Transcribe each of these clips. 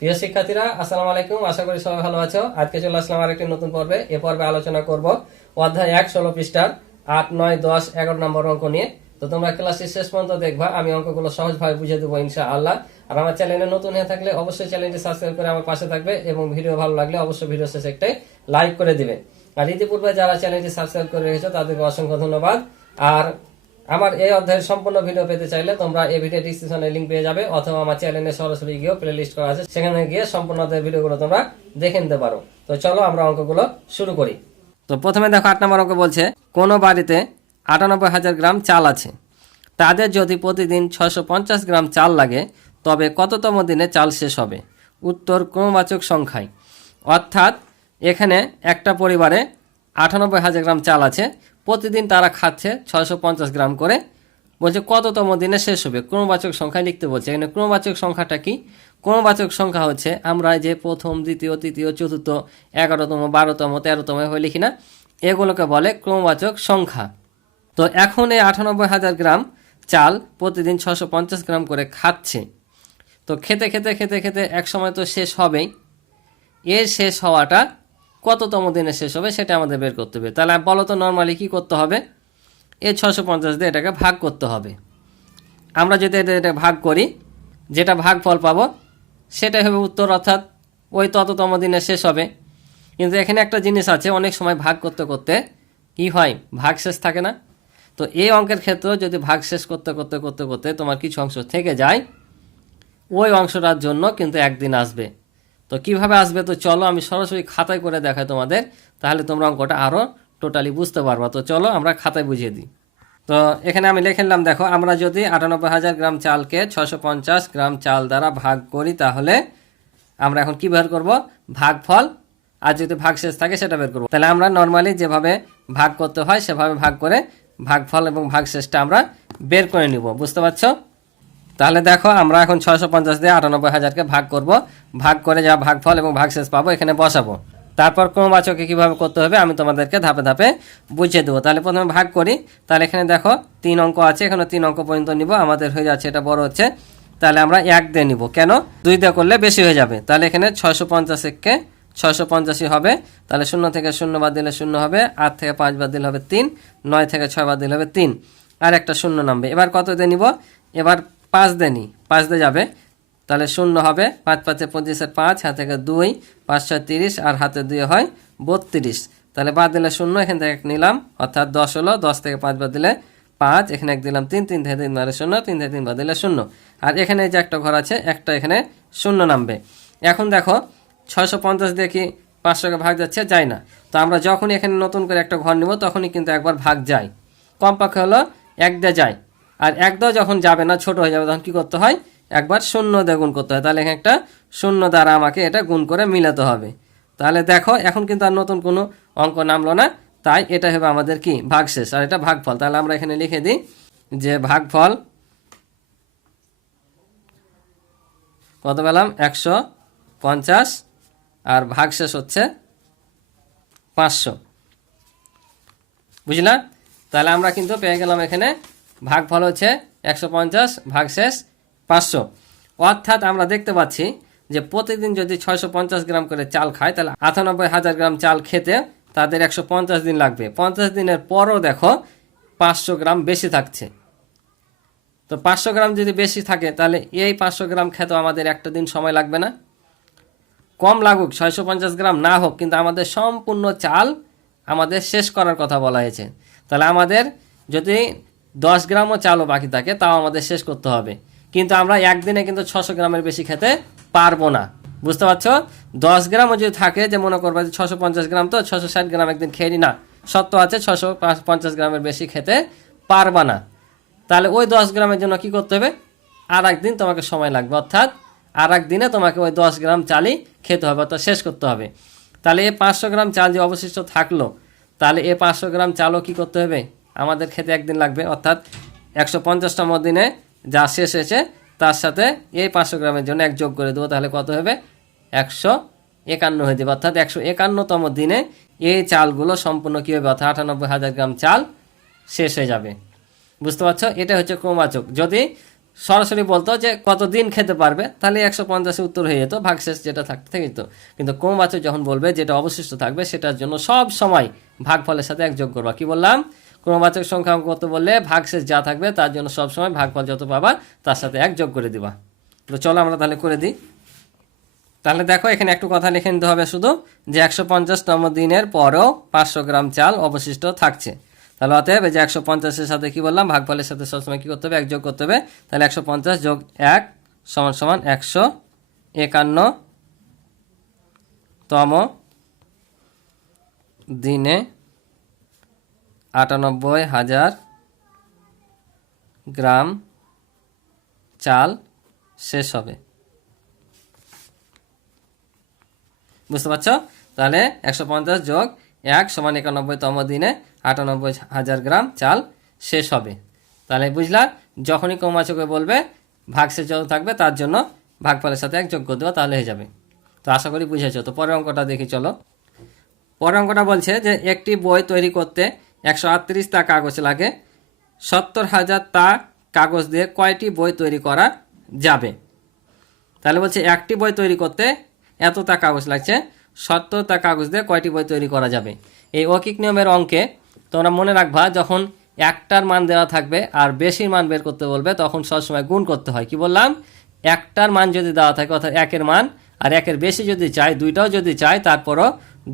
প্রিয় শিক্ষার্থীরা, আসসালামু আলাইকুম। আশা করি সবাই ভালো আছো। আজকে চলে আসলাম আরেকটি নতুন পর্বে। এ পর্বে আলোচনা করব অধ্যায় 1 16 পৃষ্ঠার 8, 9, 10, 11 নম্বর অঙ্ক নিয়ে। তো তোমরা ক্লাসটি শেষ পর্যন্ত দেখবা, আমি অঙ্কগুলো সহজভাবে বুঝিয়ে দেবো ইনশাআল্লাহ। আর আমার চ্যানেলে নতুন হয়ে থাকলে অবশ্যই চ্যানেলটি সাবস্ক্রাইব করে আমার পাশে থাকবে এবং ভিডিও ভালো লাগলে অবশ্যই ভিডিও শেষে একটা লাইক করে দিবে। আর ইতিপূর্বে যারা চ্যানেলটি সাবস্ক্রাইব করে রেখেছো তাদেরকে অসংখ্য ধন্যবাদ। আর আমার এই অধ্যায়ের সম্পূর্ণ ভিডিও পেতে চাইলে তোমরা এই ভিডিও ডেসক্রিপশনে লিংক পেয়ে যাবে, অথবা আমার চ্যানেলে সরাসরি গিয়ে প্লেলিস্ট করা আছে, সেখানে গিয়ে সম্পূর্ণ অধ্যায়ের ভিডিওগুলো তোমরা দেখে নিতে পারো। তো চলো আমরা অঙ্কগুলো শুরু করি। তো প্রথমে দেখো 8 নম্বর অঙ্ক বলছে, কোনো বাড়িতে 98,000 গ্রাম চাল আছে, তাদের যদি প্রতিদিন 650 গ্রাম চাল লাগে তবে কততম দিনে চাল শেষ হবে? উত্তর ক্রমবাচক সংখ্যায়। অর্থাৎ এখানে একটা পরিবারে 98,000 গ্রাম চাল আছে, প্রতিদিন তারা খাচ্ছে 650 গ্রাম করে। বলছে কততম দিনে শেষ হবে, ক্রমবাচক সংখ্যায় লিখতে বলছে। এখানে ক্রমবাচক সংখ্যাটা কি? ক্রমবাচক সংখ্যা হচ্ছে আমরা যে প্রথম, দ্বিতীয়, তৃতীয়, চতুর্থ, 11তম, 12তম, 13তম হয়ে লিখি না, এগুলোকে বলে ক্রমবাচক সংখ্যা। তো এখন এই 98,000 গ্রাম চাল প্রতিদিন 650 গ্রাম করে খাচ্ছে। তো খেতে খেতে খেতে খেতে এক সময় তো শেষ হবেই। এর শেষ হওয়াটা কততম দিনে শেষ হবে সেটা আমাদের বের করতে হবে। তাহলে বলো তো নর্মালি কী করতে হবে? এই 650 দিয়ে এটাকে ভাগ করতে হবে। আমরা যদি এটা ভাগ করি, যেটা ভাগফল পাবো সেটাই হবে উত্তর, অর্থাৎ ওই তততম দিনে শেষ হবে। কিন্তু এখানে একটা জিনিস আছে, অনেক সময় ভাগ করতে করতে কি হয়, ভাগ শেষ থাকে না। তো এই অঙ্কের ক্ষেত্রেও যদি ভাগ শেষ করতে করতে করতে করতে তোমার কিছু অংশ থেকে যায়, ওই অংশটার জন্য কিন্তু একদিন আসবে। তো কিভাবে আসবে? তো চলো আমি সরাসরি খাতায় করে দেখাই তোমাদের, তাহলে তোমরা অঙ্কটা আরও টোটালি বুঝতে পারবা। তো চলো আমরা খাতায় বুঝিয়ে দিই। তো এখানে আমি লিখে নিলাম, দেখো আমরা যদি 98,000 গ্রাম চালকে 650 গ্রাম চাল দ্বারা ভাগ করি, তাহলে আমরা এখন কি বের করব? ভাগফল। আর যদি ভাগশেষ থাকে সেটা বের করব। তাহলে আমরা নর্মালি যেভাবে ভাগ করতে হয় সেভাবে ভাগ করে ভাগফল এবং ভাগশেষটা আমরা বের করে নিব। বুঝতে পারছো? তাহলে দেখো আমরা এখন 650 দিয়ে 98,000কে ভাগ করব। ভাগ করে যা ভাগফল এবং ভাগশেষ পাবো এখানে বসাবো। তারপর ক্রমবাচকে কীভাবে করতে হবে আমি তোমাদেরকে ধাপে ধাপে বুঝিয়ে দেবো। তাহলে প্রথমে ভাগ করি। তাহলে এখানে দেখো 3 অঙ্ক আছে, এখানে 3 অঙ্ক পর্যন্ত নিব, আমাদের হয়ে যাচ্ছে, এটা বড় হচ্ছে। তাহলে আমরা 1 দিয়ে নিব, কেন 2 দিয়ে করলে বেশি হয়ে যাবে। তাহলে এখানে 650কে 650 হবে। তাহলে 0 থেকে 0 বাদ দিলে 0 হবে, 8 থেকে 5 বাদ দিলে হবে 3, 9 থেকে 6 বাদ দিলে হবে 3, আর একটা 0 নামবে। এবার কত দিয়ে নিব? এবার 5 দিয়ে নিই, 5 দিয়ে যাবে। তাহলে 0 হবে, 5 5 25 5, হাত থেকে 2, 5 6 30, আর হাতে 2 হয় 32। তাহলে বাদ দিলে 0, এখান থেকে 1 নিলাম, অর্থাৎ 10 হলো। 10 থেকে 5 বাদ দিলে 5, এখানে 1 দিলাম 3, 3 থেকে 3 বাদ দিলে 0, 3 থেকে 3 বাদ দিলে 0। আর এখানে যে একটা ঘর আছে, একটা এখানে 0 নামবে। এখন দেখো 650 দিয়ে কি 500কে ভাগ যাচ্ছে? যায় না। তো আমরা যখনই এখানে নতুন করে একটা ঘর নিব তখনই কিন্তু একবার ভাগ যায়, কমপক্ষে হলো 1 দিয়ে যায়। আর 1 দিয়ে যখন যাবে না, ছোট হয়ে যাবে, তখন কি করতে হয়? একবার 0 দিয়ে গুণ করতে হয়। তাহলে এখানে একটা 0 দ্বারা আমাকে এটা গুণ করে মিলাতে হবে। তাহলে দেখো এখন কিন্তু আর নতুন কোনো অঙ্ক নামলো না, তাই এটা হবে আমাদের কি ভাগশেষ, আর এটা ভাগফল। তাহলে আমরা এখানে লিখে দিই যে ভাগফল কত পেলাম? 150, আর ভাগশেষ হচ্ছে 500। বুঝলা? তাহলে আমরা কিন্তু পেয়ে গেলাম এখানে ভাগফল হচ্ছে 150, ভাগশেষ 500। অর্থাৎ আমরা দেখতে পাচ্ছি যে প্রতিদিন যদি 650 গ্রাম করে চাল খায়, তাহলে 98,000 গ্রাম চাল খেতে তাদের 150 দিন লাগবে। 50 দিনের পরও দেখো 500 গ্রাম বেশি থাকছে। তো 500 গ্রাম যদি বেশি থাকে, তাহলে এই 500 গ্রাম খেতেও আমাদের একটা দিন সময় লাগবে না? কম লাগুক, 650 গ্রাম না হোক, কিন্তু আমাদের সম্পূর্ণ চাল আমাদের শেষ করার কথা বলা হয়েছে। তাহলে আমাদের যদি 10 গ্রামও চালও বাকি থাকে, তাও আমাদের শেষ করতে হবে। কিন্তু আমরা একদিনে কিন্তু 600 গ্রামের বেশি খেতে পারবো না। বুঝতে পারছো? 10 গ্রামও যদি থাকে, যে মনে করবো যে 650 গ্রাম, তো 660 গ্রাম একদিন খেয়ে নি, না, সত্য আছে 650 গ্রামের বেশি খেতে পারবা না। তাহলে ওই 10 গ্রামের জন্য কি করতে হবে? আর একদিন তোমাকে সময় লাগবে, অর্থাৎ আর একদিনে তোমাকে ওই 10 গ্রাম চালই খেতে হবে, অর্থাৎ শেষ করতে হবে। তাহলে এই 500 গ্রাম চাল যে অবশিষ্ট থাকলো, তাহলে এই 500 গ্রাম চালও কি করতে হবে? আমাদের খেতে একদিন লাগবে, অর্থাৎ 150তম দিনে যা শেষ হয়েছে তার সাথে এই 500 গ্রামের জন্য 1 যোগ করে দেবো। তাহলে কত হবে? 151 হয়ে যাবে। অর্থাৎ 151তম দিনে এই চালগুলো সম্পূর্ণ কী হবে? অর্থাৎ 98,000 গ্রাম চাল শেষ হয়ে যাবে। বুঝতে পারছো? এটা হচ্ছে ক্রমবাচক। যদি সরাসরি বলতো যে কতদিন খেতে পারবে, তাহলে 150 উত্তর হয়ে যেত, ভাগশেষ যেটা থাকতে যেত। কিন্তু ক্রমবাচক যখন বলবে যেটা অবশিষ্ট থাকবে সেটার জন্য সব সময় ভাগফলের সাথে 1 যোগ করবা। কি বললাম? ক্রমবাচক সংখ্যা কত বললে ভাগশেষ যা থাকবে তার জন্য সব সময় ভাগফল যত পাবা তার সাথে 1 যোগ করে দিবা। তো চলো আমরা তাহলে করে দিই। তাহলে দেখো এখানে একটু কথা লিখে নিতে হবে শুধু, যে 150তম দিনের পরেও 500 গ্রাম চাল অবশিষ্ট থাকছে। তাহলে অতএব এই যে 150-এর সাথে কি বললাম, ভাগফলের সাথে সবসময় কি করতে হবে, 1 যোগ করতে হবে। তাহলে 150 যোগ 1 সমান সমান 151তম দিনে 98,000 গ্রাম চাল শেষ হবে। বুঝতে পারছো? তাহলে 150 যোগ 1 সমান 91তম দিনে 98,000 গ্রাম চাল শেষ হবে। তাহলে বুঝলা, যখনই ক্রমবাচকে বলবে ভাগশেষ যত থাকবে তার জন্য ভাগফলের সাথে 1 যোগ করে দেওয়া, তাহলে হয়ে যাবে। তো আশা করি বুঝেছো। তো পরের অঙ্কটা দেখি চলো। পরের অঙ্কটা বলছে যে একটি বই তৈরি করতে 138 তা কাগজ লাগে, 70,000 তা কাগজ দিয়ে কয়টি বই তৈরি করা যাবে? তাহলে বলছে একটি বই তৈরি করতে এতটা কাগজ লাগছে, 70টা কাগজ দিয়ে কয়টি বই তৈরি করা যাবে? এই অকিক নিয়মের অঙ্কে তোমরা মনে রাখবা, যখন একটার মান দেওয়া থাকবে আর বেশির মান বের করতে বলবে তখন সবসময় গুণ করতে হয়। কি বললাম? একটার মান যদি দেওয়া থাকে অর্থাৎ 1-এর মান, আর 1-এর বেশি যদি চাই, দুইটাও যদি চাই, তারপরও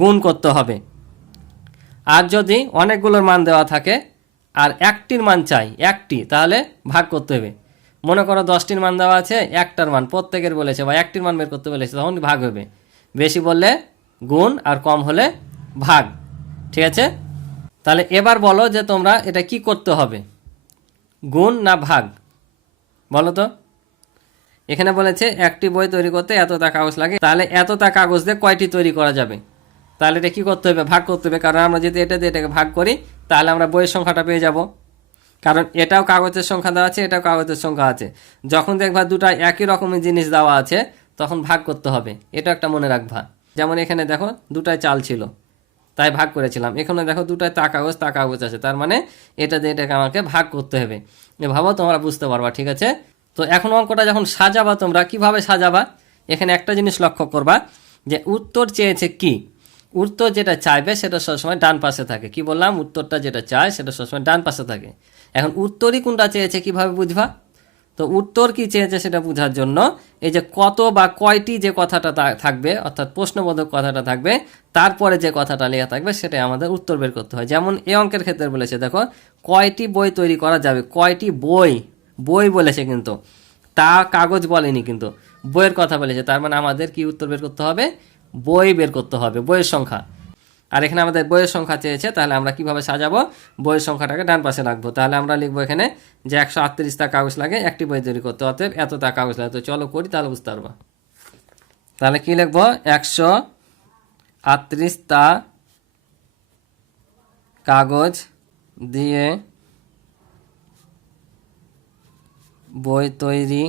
গুণ করতে হবে। আর যদি অনেকগুলোর মান দেওয়া থাকে আর একটির মান চাই, একটি, তাহলে ভাগ করতে হবে। মনে করো 10টির মান দেওয়া আছে, একটার মান প্রত্যেকের বলেছে বা একটির মান বের করতে বলেছে, তখন ভাগ হবে। বেশি বললে গুণ আর কম হলে ভাগ। ঠিক আছে? তাহলে এবার বলো যে তোমরা এটা কি করতে হবে, গুণ না ভাগ? বলো তো। এখানে বলেছে একটি বই তৈরি করতে এতটা কাগজ লাগে, তাহলে এতটা কাগজ দিয়ে কয়টি তৈরি করা যাবে? তাহলে এটা কি করতে হবে, ভাগ করতে হবে। কারণ আমরা যদি এটা দিয়ে এটাকে ভাগ করি তাহলে আমরা বইয়ের সংখ্যাটা পেয়ে যাব। কারণ এটাও কাগজের সংখ্যা দেওয়া আছে, এটাও কাগজের সংখ্যা আছে। যখন দেখবা দুটা একই রকমের জিনিস দেওয়া আছে তখন ভাগ করতে হবে, এটা একটা মনে রাখবা। যেমন এখানে দেখো দুটাই চাল ছিল তাই ভাগ করেছিলাম, এখানে দেখো দুটাই তা কাগজ আছে, তার মানে এটা দিয়ে এটাকে আমাকে ভাগ করতে হবে। এভাবেও তোমরা বুঝতে পারবা। ঠিক আছে? তো এখন অঙ্কটা যখন সাজাবা তোমরা কিভাবে সাজাবা, এখানে একটা জিনিস লক্ষ্য করবা যে উত্তর চেয়েছে কি, উত্তর যেটা চাইবে সেটা সবসময় ডান পাশে থাকে। কি বললাম? উত্তরটা যেটা চায় সেটা সবসময় ডান পাশে থাকে। এখন উত্তরই কোনটা চেয়েছে কিভাবে বুঝবা? তো উত্তর কি চেয়েছে সেটা বোঝার জন্য এই যে কত বা কয়টি যে কথাটা থাকবে, অর্থাৎ প্রশ্নবোধক কথাটা থাকবে, তারপরে যে কথাটা লেখা থাকবে সেটাই আমাদের উত্তর বের করতে হয়। যেমন এই অঙ্কের ক্ষেত্রে বলেছে দেখো কয়টি বই তৈরি করা যাবে, কয়টি বই, বই বলেছে কিন্তু তা কাগজ বলেনি, কিন্তু বইয়ের কথা বলেছে। তার মানে আমাদের কি উত্তর বের করতে হবে, বই বের করতে হবে, বইয়ের সংখ্যা। আর এখানে আমাদের বইয়ের সংখ্যা চেয়েছে, তাহলে আমরা কিভাবে সাজাবো, বইয়ের সংখ্যাটাকে ডান পাশে রাখবো। তাহলে আমরা লিখবো এখানে যে 138টা কাগজ লাগে একটি বই তৈরি করতে, অতএব এতটা কাগজ লাগে। তো চলো করি, তাহলে বুঝতে পারবো। তাহলে কি লিখবো, 138টা কাগজ দিয়ে বই তৈরি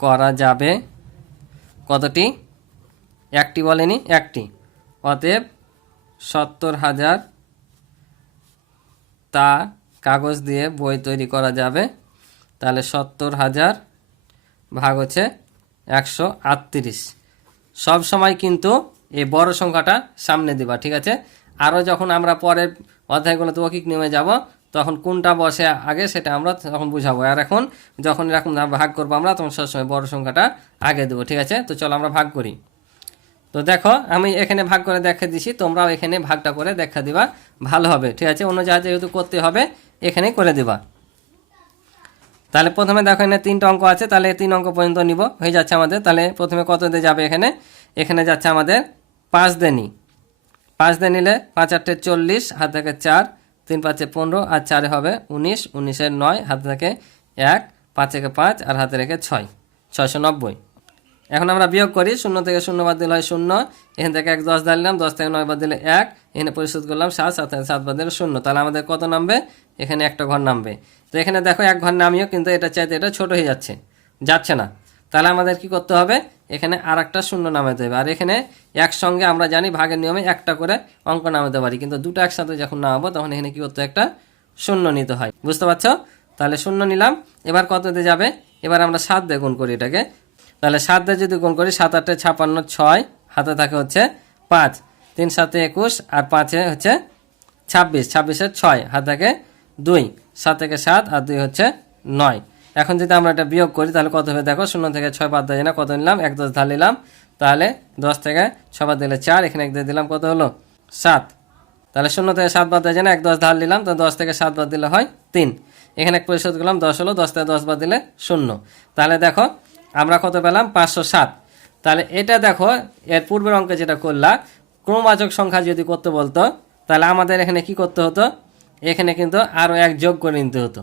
করা যাবে কতটি? একটি বলেনি, একটি। অতএব 70,000 তা কাগজ দিয়ে বই তৈরি করা যাবে। তাহলে 70,000 ভাগ হচ্ছে 138। সব সময় কিন্তু এই বড় সংখ্যাটা সামনে দিবা। ঠিক আছে? আরও যখন আমরা পরের অধ্যায়গুলোতে অকিক নিয়মে যাব তখন কোনটা বসে আগে সেটা আমরা তখন বুঝাবো। আর এখন যখন এরকম ভাগ করবো আমরা তখন সবসময় বড় সংখ্যাটা আগে দেবো। ঠিক আছে? তো চলো আমরা ভাগ করি। তো দেখো আমি এখানে ভাগ করে দেখা দিছি, তোমরাও এখানে ভাগটা করে দেখা দিবা, ভালো হবে। ঠিক আছে? অন্য জায়গায় যেহেতু করতে হবে এখানে করে দিবা। তাহলে প্রথমে দেখো এখানে 3টা অঙ্ক আছে, তাহলে 3 অঙ্ক পর্যন্ত নিব, হয়ে যাচ্ছে আমাদের। তাহলে প্রথমে কত দিয়ে যাবে, এখানে এখানে যাচ্ছে আমাদের 5 দিয়ে নিই। 5 দিয়ে নিলে 5 8 40, হাত থেকে 4, 3 5 15 আর 4 হবে 19, 19 9, হাত থেকে 1, 5 5 আর হাতে রেখে 6, 690। এখন আমরা বিয়োগ করি, 0 থেকে 0 বাদ দিলে হয় 0, এখান থেকে 1 10 দিলাম, 10 থেকে 9 বাদ দিলে 1, এখানে পরিশোধ করলাম 7, 7 থেকে 7 বাদ দিলে 0। তাহলে আমাদের কত নামবে, এখানে একটা ঘর নামবে। তো এখানে দেখো 1 ঘর নামিও, কিন্তু এটা চাইতে এটা ছোট হয়ে যাচ্ছে না। তাহলে আমাদের কি করতে হবে, এখানে আর একটা 0 নামাতে হবে। আর এখানে একসঙ্গে আমরা জানি ভাগের নিয়মে একটা করে অঙ্ক নামাতে পারি, কিন্তু দুটো একসাথে যখন নামাবো তখন এখানে কি করতে, একটা শূন্য নিতে হয়। বুঝতে পারছো? তাহলে শূন্য নিলাম। এবার কত দিয়ে যাবে? এবার আমরা 7 দিয়ে গুণ করি এটাকে। তাহলে 7 দিয়ে যদি গুণ করি 7 8 56 6 হাতে থাকে হচ্ছে 5, 3 7 21 আর 5 হচ্ছে 26, 26 6 হাতে থাকে 2, 7 থেকে 7 আর 2 হচ্ছে 9। এখন যদি আমরা এটা বিয়োগ করি তাহলে কত হবে দেখো, 0 থেকে 6 বাদ দেয় না, কত নিলাম? 1 10 ধার নিলাম। তাহলে 10 থেকে 6 বাদ দিলে 4, এখানে 1 দিয়ে দিলাম, কত হলো? 7। তাহলে 0 থেকে 7 বাদ দেয় না, 1 10 ধার নিলাম, তো 10 থেকে 7 বাদ দিলে হয় 3। এখানে এক পরিশোধ করলাম, 10 হলো, 10 থেকে 10 বাদ দিলে 0। তাহলে দেখো আমরা কত পেলাম? 507। তাহলে এটা দেখো এর পূর্বের অঙ্কে যেটা করলা, ক্রমবাচক সংখ্যা যদি করতে বলতো তাহলে আমাদের এখানে কি করতে হতো? এখানে কিন্তু আরও 1 যোগ করে নিতে হতো।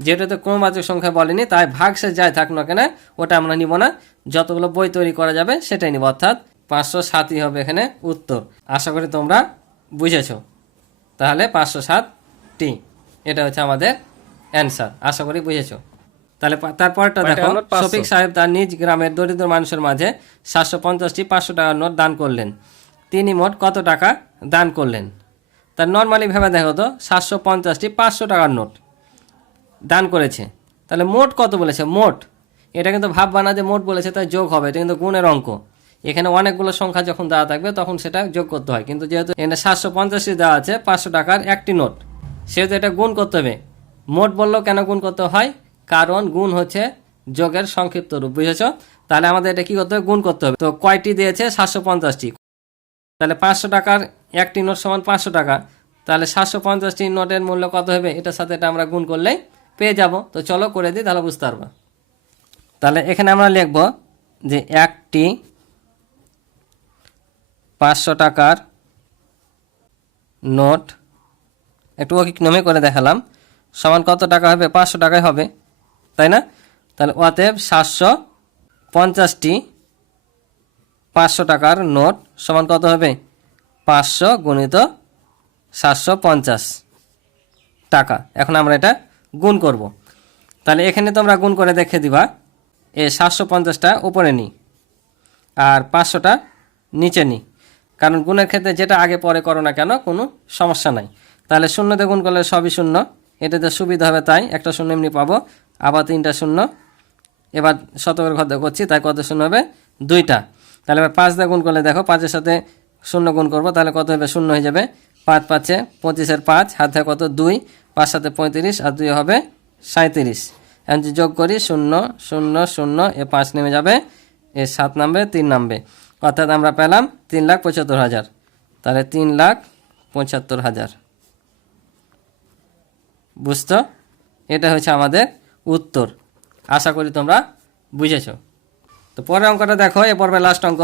যেটা তো ক্রমবাচক সংখ্যা বলেনি, তাই ভাগশেষ যাই থাক না কেন ওটা আমরা নিব না, যতগুলো বই তৈরি করা যাবে সেটাই নিব, অর্থাৎ 507ই হবে এখানে উত্তর। আশা করি তোমরা বুঝেছো। তাহলে 507টি এটা হচ্ছে আমাদের অ্যান্সার। আশা করি বুঝেছো। তাহলে তারপরটা দেখো, শফিক সাহেব তার নিজ গ্রামের দরিদ্র মানুষের মাঝে 750টি 500 টাকার নোট দান করলেন। তিনি মোট কত টাকা দান করলেন? তার নর্মালি ভেবে দেখো তো, 750টি 500 টাকার নোট দান করেছে, তাহলে মোট কত বলেছে? মোট এটা কিন্তু ভাববা না যে মোট বলেছে তাই যোগ হবে, এটা কিন্তু গুণের অঙ্ক। এখানে অনেকগুলো সংখ্যা যখন দেওয়া থাকবে তখন সেটা যোগ করতে হয়, কিন্তু যেহেতু এখানে 750টি দেওয়া আছে 500 টাকার একটি নোট, সেহেতু এটা গুণ করতে হবে। মোট বললেও কেন গুণ করতে হয়? কারণ গুণ হচ্ছে যোগের সংক্ষিপ্ত রূপ, বুঝেছ? তাহলে আমাদের এটা কি করতে হবে? গুণ করতে হবে। তো কয়টি দিয়েছে? 750টি। তাহলে 500 টাকার একটি নোট সমান 500 টাকা, তাহলে 750টি নোটের মূল্য কত হবে? এটার সাথে এটা আমরা গুণ করলেই পেয়ে যাব। তো চলো করে দিই, তাহলে বুঝতে পারবা। তাহলে এখানে আমরা লিখব যে একটি 500 টাকার নোট, একটু অকিক নামে করে দেখালাম, সমান কত টাকা হবে? 500 টাকায় হবে, তাই না? তাহলে অতএব 750টি 500 টাকার নোট সমান কত হবে? 500 গুণিত 750 টাকা। এখন আমরা এটা গুণ করব। তাহলে এখানে তোমরা গুণ করে দেখে দিবা, এই 750টা উপরে নিই আর 500টা নিচে নিই, কারণ গুণের ক্ষেত্রে যেটা আগে পরে করো না কেন কোনো সমস্যা নাই। তাহলে 0 দিয়ে গুণ করলে সবই 0, এটাতে সুবিধা হবে তাই একটা 0 এমনি পাবো, আবার 3টা 0, এবার শতকের ঘর দিয়ে করছি তাই কত 0 হবে? 2টা। তাহলে এবার 5 দিয়ে গুণ করলে দেখো 5-এর সাথে 0 গুণ করবো, তাহলে কত হবে? 0 হয়ে যাবে। 5 5-এ 25-এর 5, হাত থেকে কত? 2, 5 7 35 আর 2 হবে 37। এখন যদি যোগ করি 0 0 0, এ 5 নেমে যাবে, এ 7 নামবে, 3 নামবে, অর্থাৎ আমরা পেলাম 3,75,000। তাহলে 3,75,000। বুঝতো? এটা হচ্ছে আমাদের উত্তর। আশা করি তোমরা বুঝেছো। তো পরের অঙ্কটা দেখো, এ পর্বে লাস্ট অঙ্ক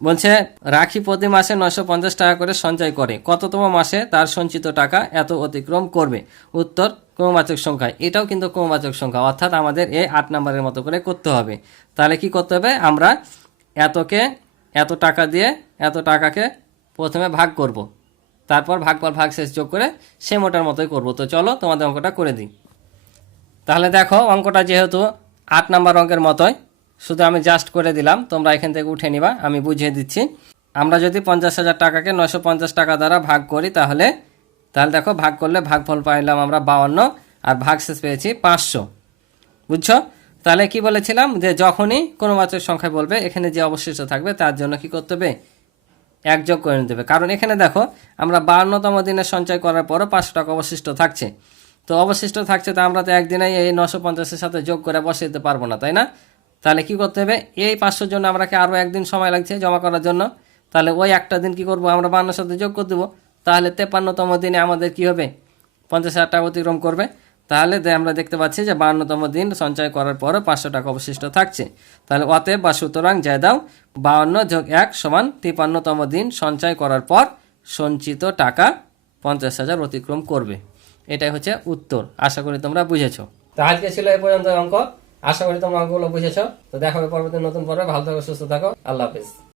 বলছে, রাখি প্রতি মাসে 950 টাকা করে সঞ্চয় করে, কততম মাসে তার সঞ্চিত টাকা এত অতিক্রম করবে? উত্তর ক্রমবাচক সংখ্যা। এটাও কিন্তু ক্রমবাচক সংখ্যা, অর্থাৎ আমাদের এই 8 নম্বরের মতো করে করতে হবে। তাহলে কি করতে হবে? আমরা এতকে এত টাকা দিয়ে এত টাকাকে প্রথমে ভাগ করব, তারপর ভাগফল ভাগশেষ যোগ করে সে মোটার মতোই করব। তো চলো তোমাদের অঙ্কটা করে দিই। তাহলে দেখো অঙ্কটা যেহেতু 8 নম্বর অঙ্কের মতোই, শুধু আমি জাস্ট করে দিলাম, তোমরা এখান থেকে উঠে নিবা, আমি বুঝিয়ে দিচ্ছি। আমরা যদি 50,000 টাকাকে 950 টাকা দ্বারা ভাগ করি তাহলে দেখো ভাগ করলে ভাগফল পাইলাম আমরা 52 আর ভাগশেষ পেয়েছি 500। বুঝছো? তাহলে কি বলেছিলাম যে যখনই ক্রমবাচক সংখ্যা বলবে এখানে যে অবশিষ্ট থাকবে তার জন্য কি করতে হবে? 1 যোগ করে নিতে হবে। কারণ এখানে দেখো আমরা 52তম দিনে সঞ্চয় করার পরও 500 টাকা অবশিষ্ট থাকছে, তো অবশিষ্ট থাকছে, তো আমরা তো একদিনেই এই 950-এর সাথে যোগ করে বসিয়ে দিতে পারবো না, তাই না? তাহলে কি করতে হবে? এই 500 জন্য আমাকে আরও একদিন সময় লাগছে জমা করার জন্য, তাহলে ওই একটা দিন কি করব? আমরা 52-এর সাথে যোগ করে দেবো। তাহলে 53তম দিনে আমাদের কি হবে? 50,000 টাকা অতিক্রম করবে। তাহলে আমরা দেখতে পাচ্ছি যে 52তম দিন সঞ্চয় করার পরও 500 টাকা অবশিষ্ট থাকছে। তাহলে অতএব বা সুতরাং জয় দাও 52 যোগ 1 সমান 53তম দিন সঞ্চয় করার পর সঞ্চিত টাকা 50,000 অতিক্রম করবে। এটাই হচ্ছে উত্তর। আশা করি তোমরা বুঝেছো। তো আজকে ছিল এই পর্যন্ত অঙ্ক। আশা করি তোমরা অঙ্কগুলো বুঝেছো। তো দেখা হবে পরবর্তী নতুন পর্বে। ভালো থাকো, সুস্থ থাকো, আল্লাহ হাফেজ।